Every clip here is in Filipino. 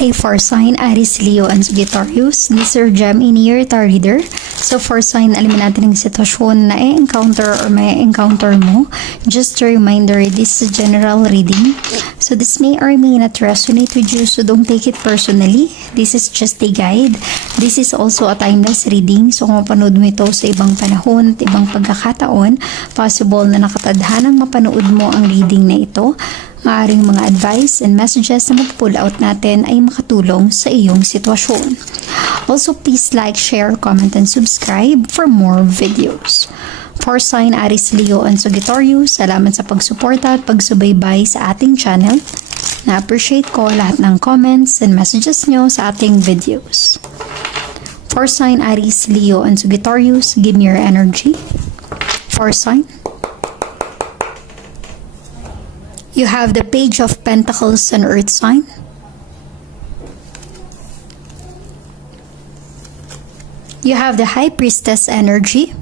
Hi for sign Aries, Leo, and Sagittarius. This is Gemini Tarot Reader. So for sign, alamin natin ang sitwasyon na encounter or may encounter mo. Just a reminder, this is general reading. So this may or may not resonate with you, so don't take it personally. This is just a guide. This is also a timeless reading. So kung mapanood mo ito sa ibang panahon at ibang pagkakataon, possible na nakatadhanang mapanood mo ang reading na ito. Maaring mga advice and messages na mag-pull out natin ay makatulong sa iyong sitwasyon. Also, please like, share, comment, and subscribe for more videos. For sign Aries, Leo, and Sagittarius, salamat sa pagsuporta at pagsubaybay sa ating channel. Na-appreciate ko lahat ng comments and messages nyo sa ating videos. For sign Aries, Leo, and Sagittarius, give me your energy. For sign, you have the Page of Pentacles and Earth sign. You have the High Priestess energy.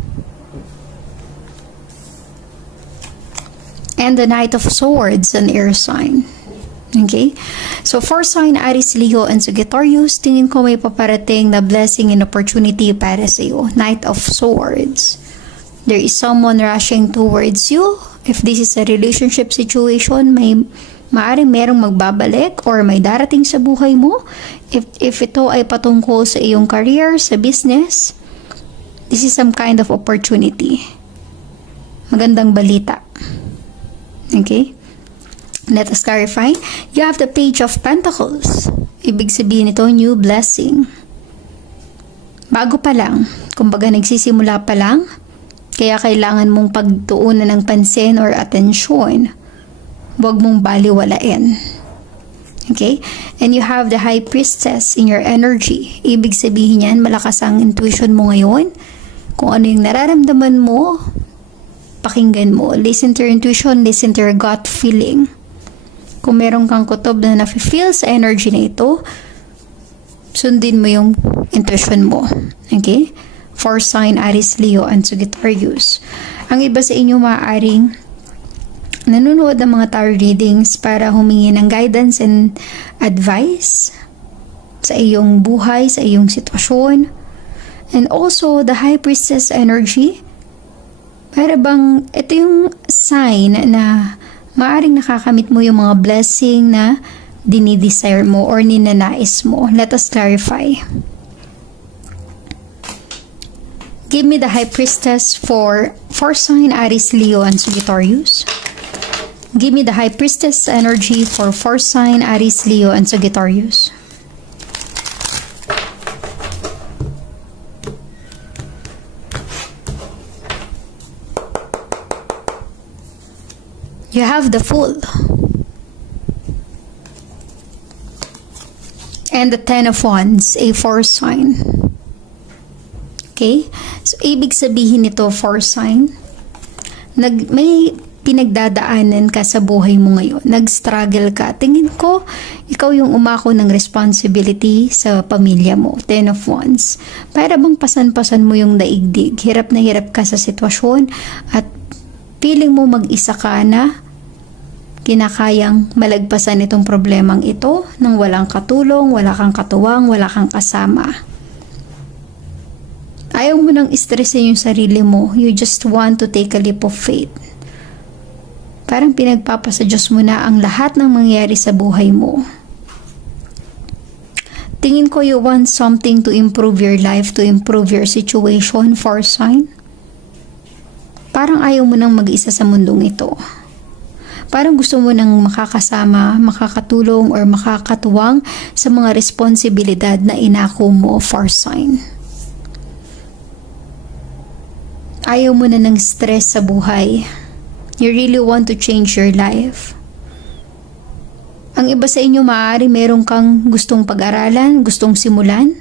And the Knight of Swords and Air sign. Okay? So for sign Aries, Leo, and Sagittarius, tingin ko may paparating na blessing and opportunity para sa iyo. Knight of Swords. There is someone rushing towards you. If this is a relationship situation, maaring merong magbabalik or may darating sa buhay mo. If ito ay patungkol sa iyong career, sa business, this is some kind of opportunity. Magandang balita. Okay? Let us clarify. You have the Page of Pentacles. Ibig sabihin nito, new blessing. Bago pa lang. Kumbaga nagsisimula pa lang. Kaya kailangan mong pagtuunan ng pansin or atensyon. Huwag mong baliwalain. Okay? And you have the High Priestess in your energy. Ibig sabihin yan, malakas ang intuition mo ngayon. Kung ano yung nararamdaman mo, pakinggan mo. Listen to your intuition, listen to your gut feeling. Kung meron kang kutob na nafe-feel sa energy na ito, sundin mo yung intuition mo. Okay? For sign Aries, Leo, and Sagittarius. Ang iba sa inyo maaaring nanonood ng mga tarot readings para humingi ng guidance and advice sa iyong buhay, sa iyong sitwasyon. And also, the High Priestess energy. Para bang ito yung sign na maaaring nakakamit mo yung mga blessing na dinidesire mo or ninanais mo. Let us clarify. Give me the High Priestess for sign Aries, Leo, and Sagittarius. Give me the High Priestess energy for sign Aries, Leo, and Sagittarius. You have the Fool. And the Ten of Wands, a sign. Okay? So, ibig sabihin nito, sign, may pinagdadaanan ka sa buhay mo ngayon. Nag-struggle ka. Tingin ko, ikaw yung umako ng responsibility sa pamilya mo. Ten of Wands. Para bang pasan-pasan mo yung daigdig. Hirap na hirap ka sa sitwasyon at feeling mo mag-isa ka na kinakayang malagpasan itong problemang ito nang walang katulong, wala kang katuwang, wala kang kasama. Ayaw mo nang stressin yung sarili mo. You just want to take a leap of faith. Parang pinagpapasa Diyos mo na ang lahat ng mangyayari sa buhay mo. Tingin ko you want something to improve your life, to improve your situation, for sign. Parang ayaw mo nang mag-isa sa mundong ito. Parang gusto mo nang makakasama, makakatulong, or makakatuwang sa mga responsibilidad na inako mo, for sign. Ayaw mo na ng stress sa buhay. You really want to change your life. Ang iba sa inyo maaari meron kang gustong pag-aralan, gustong simulan.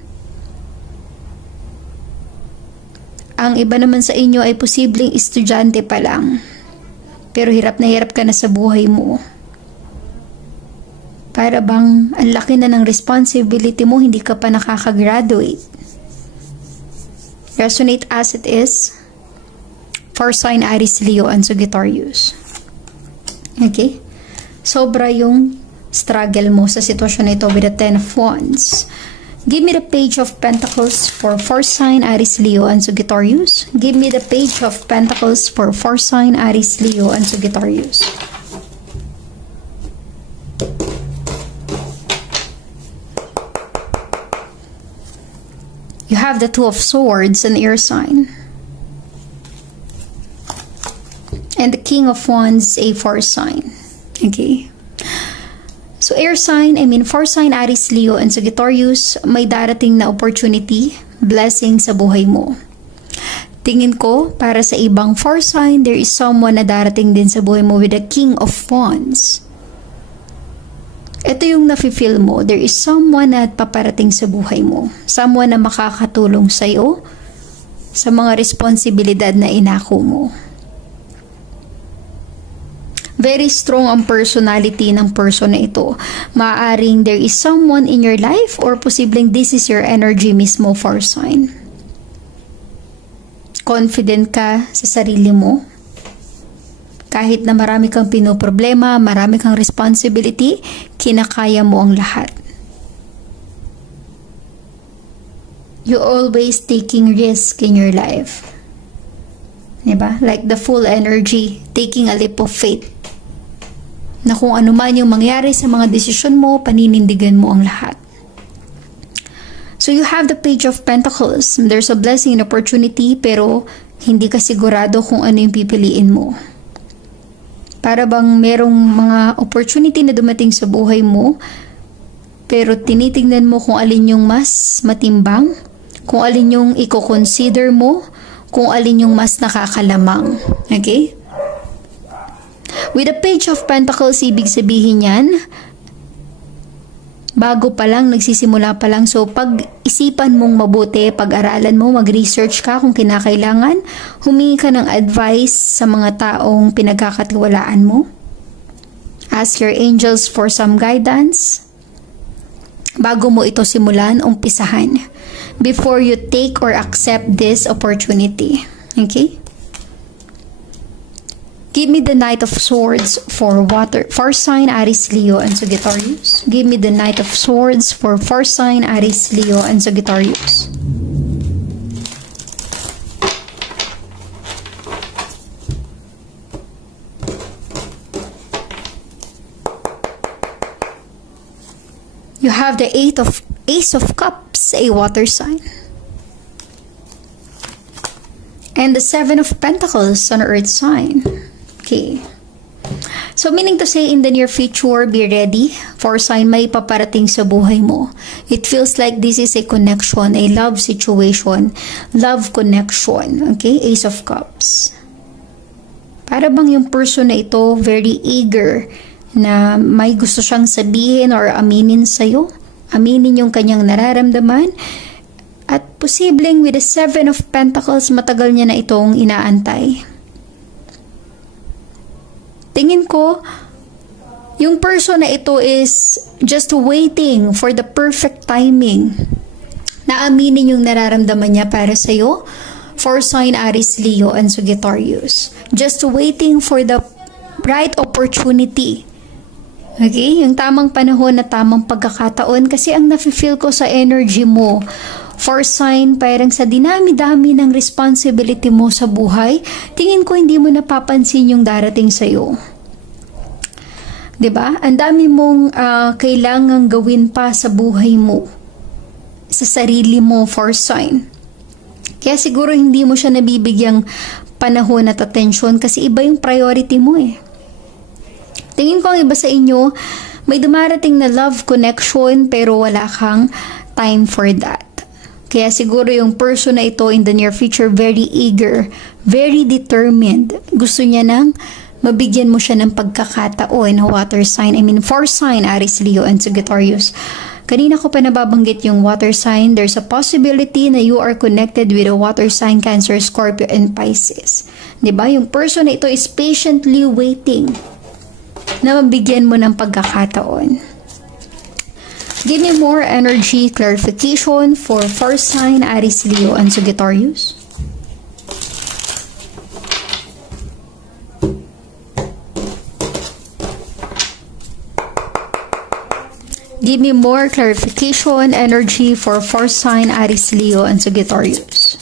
Ang iba naman sa inyo ay posibleng estudyante pa lang. Pero hirap na hirap ka na sa buhay mo. Para bang ang laki na ng responsibility mo, hindi ka pa nakakagraduate. Resonate as it is. For sign Aries, Leo, and Sagittarius. Okay? Sobra yung struggle mo sa sitwasyon na ito with the Ten of Wands. Give me the Page of Pentacles for 4 sign Aries, Leo, and Sagittarius. Give me the Page of Pentacles for 4 sign Aries, Leo, and Sagittarius. You have the Two of Swords, an air sign. And the King of Wands, a 4 sign. Okay. So, air sign, 4 sign, Aries, Leo, and Sagittarius, may darating na opportunity, blessing sa buhay mo. Tingin ko, para sa ibang 4 sign, there is someone na darating din sa buhay mo with the King of Wands. Ito yung nafe-feel mo, there is someone na paparating sa buhay mo. Someone na makakatulong sa'yo sa mga responsibilidad na inako mo. Very strong ang personality ng person na ito. Maaring there is someone in your life or posibleng this is your energy mismo, for sign. Confident ka sa sarili mo. Kahit na marami kang pinoproblema, marami kang responsibility, kinakaya mo ang lahat. You always taking risk in your life. Diba? Like the full energy, taking a leap of faith. Na kung ano man yung mangyari sa mga desisyon mo, paninindigan mo ang lahat. So you have the Page of Pentacles. There's a blessing and opportunity, pero hindi ka sigurado kung ano yung pipiliin mo. Para bang merong mga opportunity na dumating sa buhay mo, pero tinitingnan mo kung alin yung mas matimbang, kung alin yung i-consider mo, kung alin yung mas nakakalamang. Okay? With the Page of Pentacles, ibig sabihin yan, bago pa lang, nagsisimula pa lang. So, pag-isipan mong mabuti, pag-aralan mo, mag-research ka kung kinakailangan, humingi ka ng advice sa mga taong pinagkakatiwalaan mo. Ask your angels for some guidance. Bago mo ito simulan, umpisahan. Before you take or accept this opportunity. Okay? Give me the Knight of Swords for sign Aries, Leo, and Sagittarius. Give me the Knight of Swords for sign Aries, Leo, and Sagittarius. You have the Ace of Cups, a water sign. And the 7 of Pentacles, an earth sign. Okay. So, meaning to say, in the near future, be ready for sign may paparating sa buhay mo. It feels like this is a connection, a love situation, love connection. Okay? Ace of Cups. Para bang yung person na ito very eager na may gusto siyang sabihin or aminin sa'yo. Aminin yung kanyang nararamdaman. At posibleng with the 7 of Pentacles, matagal niya na itong inaantay. Tingin ko, yung person na ito is just waiting for the perfect timing na aminin yung nararamdaman niya para sa'yo. For sign Aries, Leo, and Sagittarius. Just waiting for the right opportunity. Okay? Yung tamang panahon na tamang pagkakataon. Kasi ang nafe-feel ko sa energy mo, for sign, parang sa dinami-dami ng responsibility mo sa buhay, tingin ko hindi mo napapansin yung darating sa'yo. 'Di ba? Ang dami mong kailangang gawin pa sa buhay mo, sa sarili mo, for sign. Kaya siguro hindi mo siya nabibigyang panahon at atensyon kasi iba yung priority mo eh. Tingin ko ang iba sa inyo, may dumarating na love connection pero wala kang time for that. Kaya siguro yung person na ito in the near future, very eager, very determined. Gusto niya nang mabigyan mo siya ng pagkakataon, water sign. For sign, Aries, Leo, and Sagittarius. Kanina ko pa nababanggit yung water sign. There's a possibility na you are connected with a water sign, Cancer, Scorpio, and Pisces. Diba? Yung person na ito is patiently waiting na mabigyan mo ng pagkakataon. Give me more energy clarification for first sign, Aries, Leo, and Sagittarius. Give me more clarification, energy for fourth sign, Aries, Leo, and Sagittarius.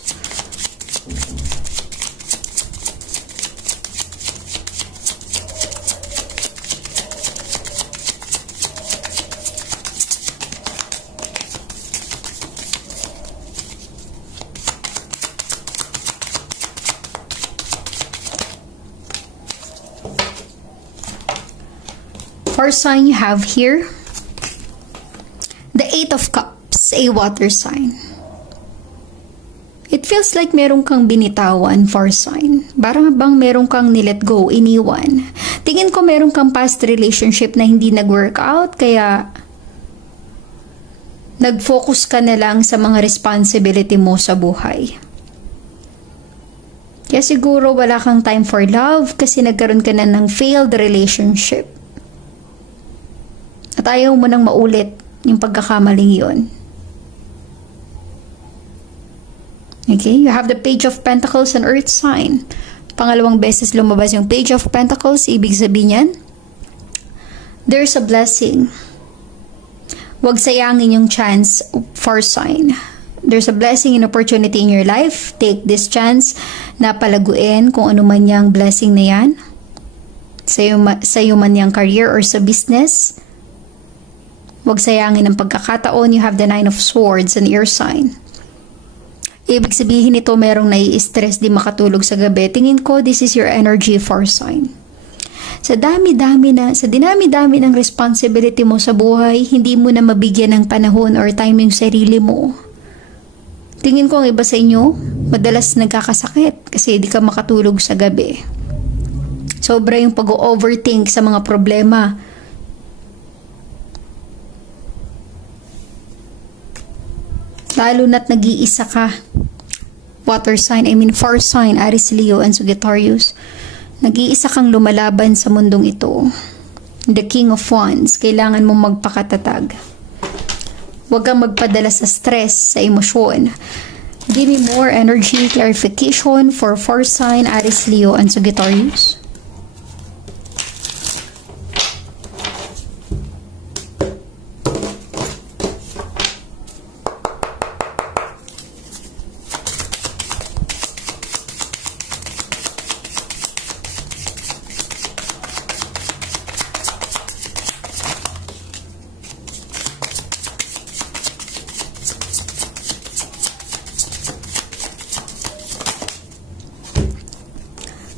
First sign you have here, the Eight of Cups, a water sign. It feels like meron kang binitawan, first sign. Parang bang meron kang nilet go, iniwan. Tingin ko meron kang past relationship na hindi nag-work out, kaya nag-focus ka na lang sa mga responsibility mo sa buhay. Kaya siguro wala kang time for love kasi nagkaroon ka na ng failed relationship. At ayaw mo nang maulit yung pagkakamaling yun. Okay, you have the Page of Pentacles and Earth sign. Pangalawang beses lumabas yung Page of Pentacles, ibig sabihin yan, there's a blessing. Huwag sayangin yung chance for sign. There's a blessing and opportunity in your life. Take this chance na palaguin kung ano man yung blessing na yan. Sa iyo man yung career or sa business. Huwag sayangin ang pagkakataon. You have the Nine of Swords and Air sign. Ibig sabihin nito merong nai-stress, di makatulog sa gabi. Tingin ko, this is your energy for sign. Sa dinami-dami ng responsibility mo sa buhay, hindi mo na mabigyan ng panahon or time yung sarili mo. Tingin ko ang iba sa inyo, madalas nagkakasakit kasi di ka makatulog sa gabi. Sobra yung pag-overthink sa mga problema. Lalo na't nag-iisa ka. Water sign, fire sign, Aries, Leo, and Sagittarius. Nag-iisa kang lumalaban sa mundong ito. The King of Wands, kailangan mong magpakatatag. Huwag kang magpadala sa stress, sa emosyon. Give me more energy, clarification for fire sign, Aries, Leo, and Sagittarius.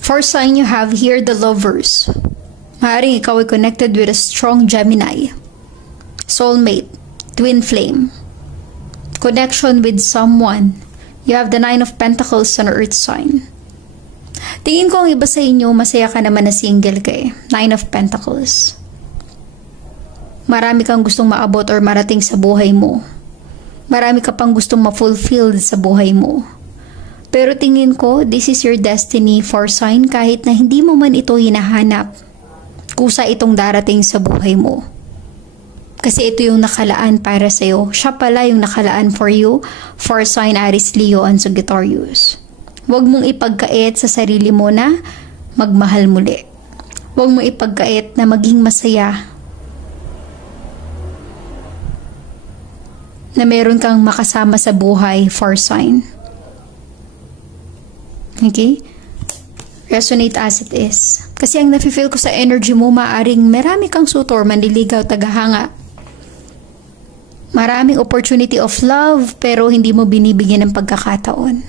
First sign you have here, the Lovers. Maaaring ikaw ay connected with a strong Gemini, soulmate, twin flame, connection with someone. You have the Nine of Pentacles and Earth sign. Tingin ko ang iba sa inyo, masaya ka naman na single ka eh. Nine of Pentacles. Marami kang gustong maabot or marating sa buhay mo. Marami ka pang gustong ma-fulfill sa buhay mo. Pero tingin ko, this is your destiny for sign kahit na hindi mo man ito hinahanap. Kusa itong darating sa buhay mo. Kasi ito yung nakalaan para sa'yo. Siya pala yung nakalaan for you, for sign Aries, Leo, and Sagittarius. Huwag mong ipagkait sa sarili mo na magmahal muli. Huwag mong ipagkait na maging masaya. Na meron kang makasama sa buhay for sign. Okay? Resonate as it is. Kasi ang nafe-feel ko sa energy mo, maaring marami kang sutor, manliligaw, tagahanga. Maraming opportunity of love, pero hindi mo binibigyan ng pagkakataon.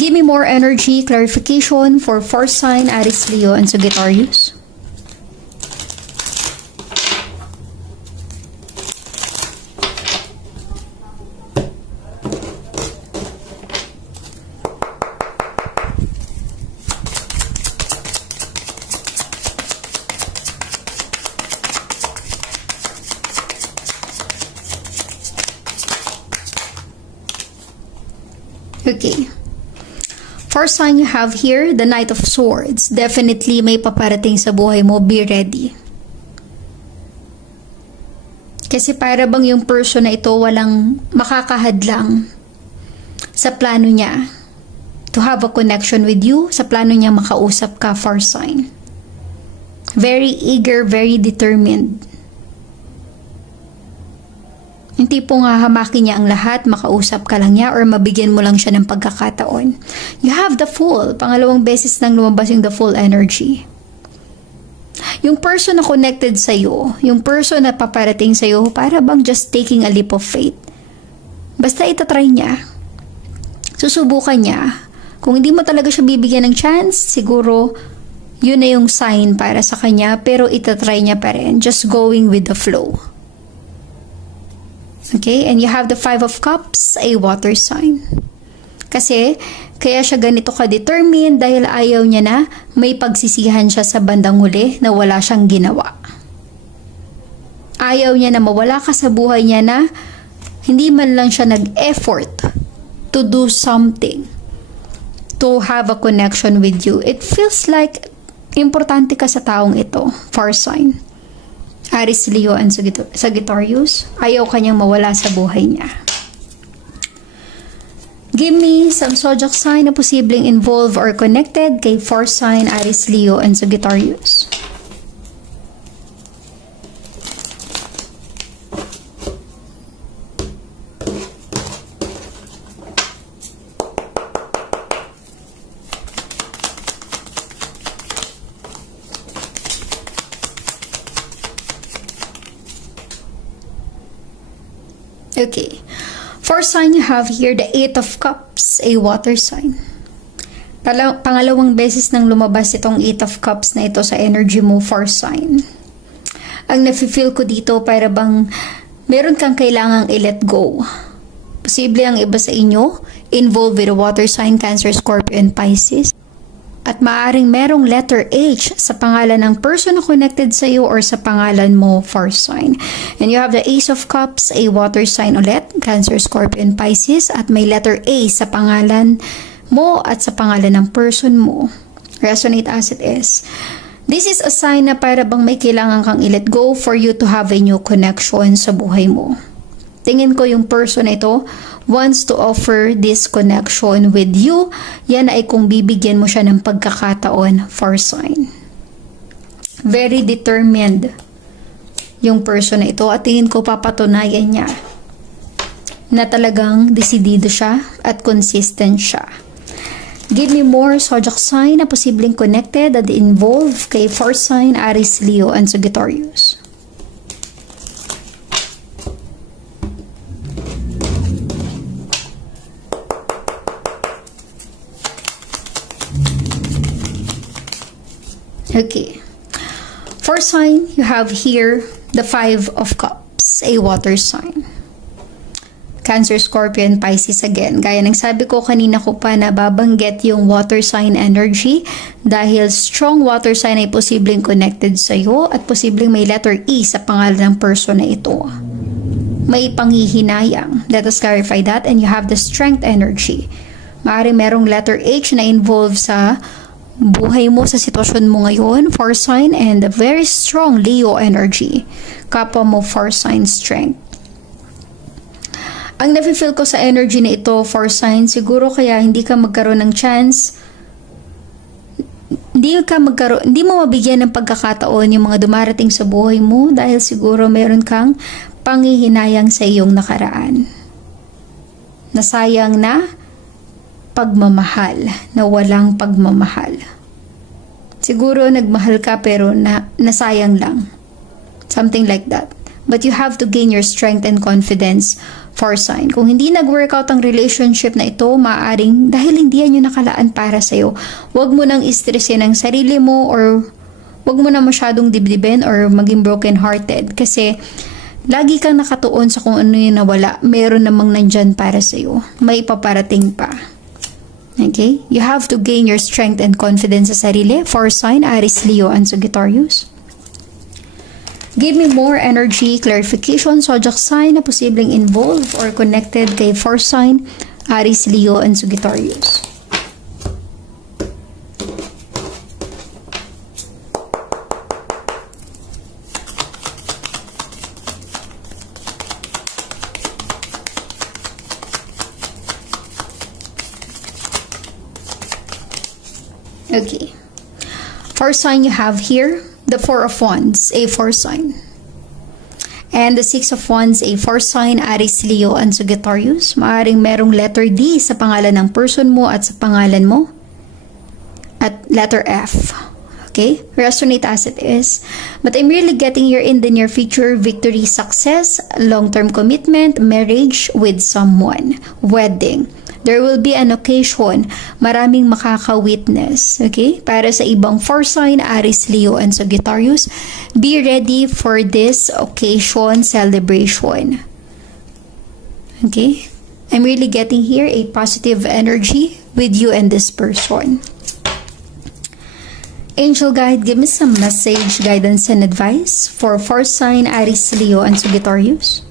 Give me more energy, clarification for fourth sign, Aries, Leo, and Sagittarius. Okay. First sign you have here, the Knight of Swords. Definitely may paparating sa buhay mo. Be ready. Kasi para bang yung person na ito walang makakahadlang sa plano niya to have a connection with you, sa plano niya makausap ka, first sign. Very eager, very determined. Yung tipong hahamakin niya ang lahat, makausap ka lang niya, or mabigyan mo lang siya ng pagkakataon. You have the Fool. Pangalawang beses nang lumabas yung the Fool energy. Yung person na connected sa'yo, yung person na paparating sa'yo, para bang just taking a leap of faith. Basta itatry niya. Susubukan niya. Kung hindi mo talaga siya bibigyan ng chance, siguro yun na yung sign para sa kanya, pero itatry niya pa rin. Just going with the flow. Okay, and you have the Five of Cups, a water sign. Kasi, kaya siya ganito ka-determined dahil ayaw niya na may pagsisihan siya sa bandang huli na wala siyang ginawa. Ayaw niya na mawala ka sa buhay niya na hindi man lang siya nag-effort to do something, to have a connection with you. It feels like importante ka sa taong ito, fire sign. Aries, Leo, and Sagittarius. Ayaw kanyang mawala sa buhay niya. Give me some zodiac sign na posibleng involved or connected kay fire sign, Aries, Leo, and Sagittarius. Okay. First sign you have here, the Eight of Cups, a water sign. Pangalawang beses nang lumabas itong Eight of Cups na ito sa energy mo, first sign. Ang nafe-feel ko dito, para bang meron kang kailangang i-let go. Posible ang iba sa inyo involved with a water sign, Cancer, Scorpio, and Pisces. At maaring merong letter H sa pangalan ng person na connected sa iyo or sa pangalan mo, first sign. And you have the Ace of Cups, a water sign ulit, Cancer, Scorpio, and Pisces. At may letter A sa pangalan mo at sa pangalan ng person mo. Resonate as it is. This is a sign na para bang may kailangan kang i-let go for you to have a new connection sa buhay mo. Tingin ko yung person na ito wants to offer this connection with you. Yan ay kung bibigyan mo siya ng pagkakataon, for sign. Very determined yung person na ito, at tingin ko papatunayan niya na talagang desidido siya at consistent siya. Give me more zodiac sign na posibleng connected at involved kay fire sign, Aries, Leo, and Sagittarius. Okay. First sign, you have here the Five of Cups, a water sign. Cancer, Scorpio, and Pisces again. Gaya ng sabi ko kanina ko pa na babanggit yung water sign energy dahil strong water sign ay posibleng connected sa iyo at posibleng may letter E sa pangalan ng person na ito. May panghihinayang. Let us clarify that. And you have the Strength energy. Maaaring merong letter H na involved sa buhay mo, sa sitwasyon mo ngayon, fire sign, and a very strong Leo energy. Kapwa mo, fire sign, Strength. Ang nafe-feel ko sa energy na ito, fire sign, siguro kaya hindi ka magkaroon ng chance, hindi mo mabigyan ng pagkakataon yung mga dumarating sa buhay mo dahil siguro meron kang panghihinayang sa iyong nakaraan. Nasayang na pagmamahal, na walang pagmamahal. Siguro nagmahal ka pero nasayang lang. Something like that. But you have to gain your strength and confidence, fire sign. Kung hindi nag-workout ang relationship na ito, maaaring dahil hindi yan yung nakalaan para sa'yo. Huwag mo nang istresin ang sarili mo or huwag mo na masyadong dibdibin or maging broken-hearted. Kasi lagi kang nakatuon sa kung ano yung nawala. Meron namang nandyan para sa'yo. May paparating pa. Okay? You have to gain your strength and confidence sa sarili. Fire sign, Aries, Leo, and Sagittarius. Give me more energy, clarification, zodiac sign na posibleng involved or connected kay fire sign, Aries, Leo, and Sagittarius. Okay. Fire sign you have here, the Four of Wands, a fire sign. And the Six of Wands, a fourth sign, Aries, Leo, and Sagittarius. Maaring merong letter D sa pangalan ng person mo at sa pangalan mo. At letter F. Okay? Resonate as it is. But I'm really getting here in the near future, victory, success, long-term commitment, marriage with someone, wedding. There will be an occasion, maraming makaka-witness. Okay? Para sa ibang four sign, Aries, Leo, and Sagittarius, be ready for this occasion, celebration. Okay? I'm really getting here a positive energy with you and this person. Angel guide, give me some message, guidance, and advice for four sign, Aries, Leo, and Sagittarius.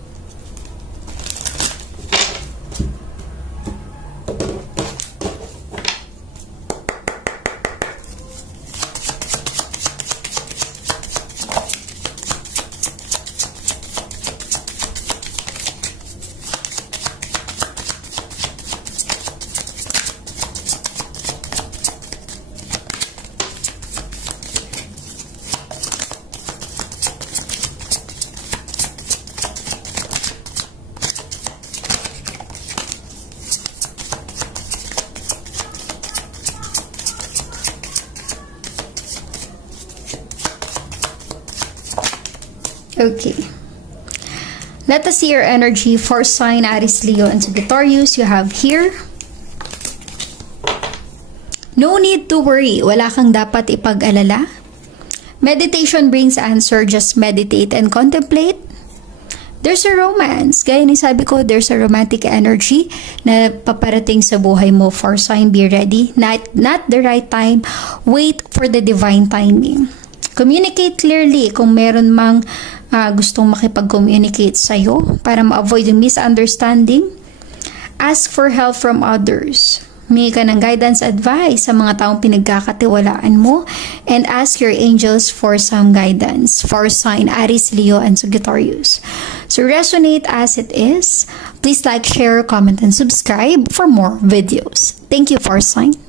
Okay. Let us see your energy for sign, Aries, Leo, and Sagittarius. You have here. No need to worry. Wala kang dapat ipag-alala. Meditation brings answer. Just meditate and contemplate. There's a romance. Gaya ni sabi ko, there's a romantic energy na paparating sa buhay mo. For sign, be ready. Not the right time. Wait for the divine timing. Communicate clearly kung meron mang gustong makipag-communicate sa'yo para ma-avoid yung misunderstanding. Ask for help from others. May ka ng guidance, advice sa mga taong pinagkakatiwalaan mo, and ask your angels for some guidance for sign, Aries, Leo, and Sagittarius. So resonate as it is. Please like, share, comment, and subscribe for more videos. Thank you for sign.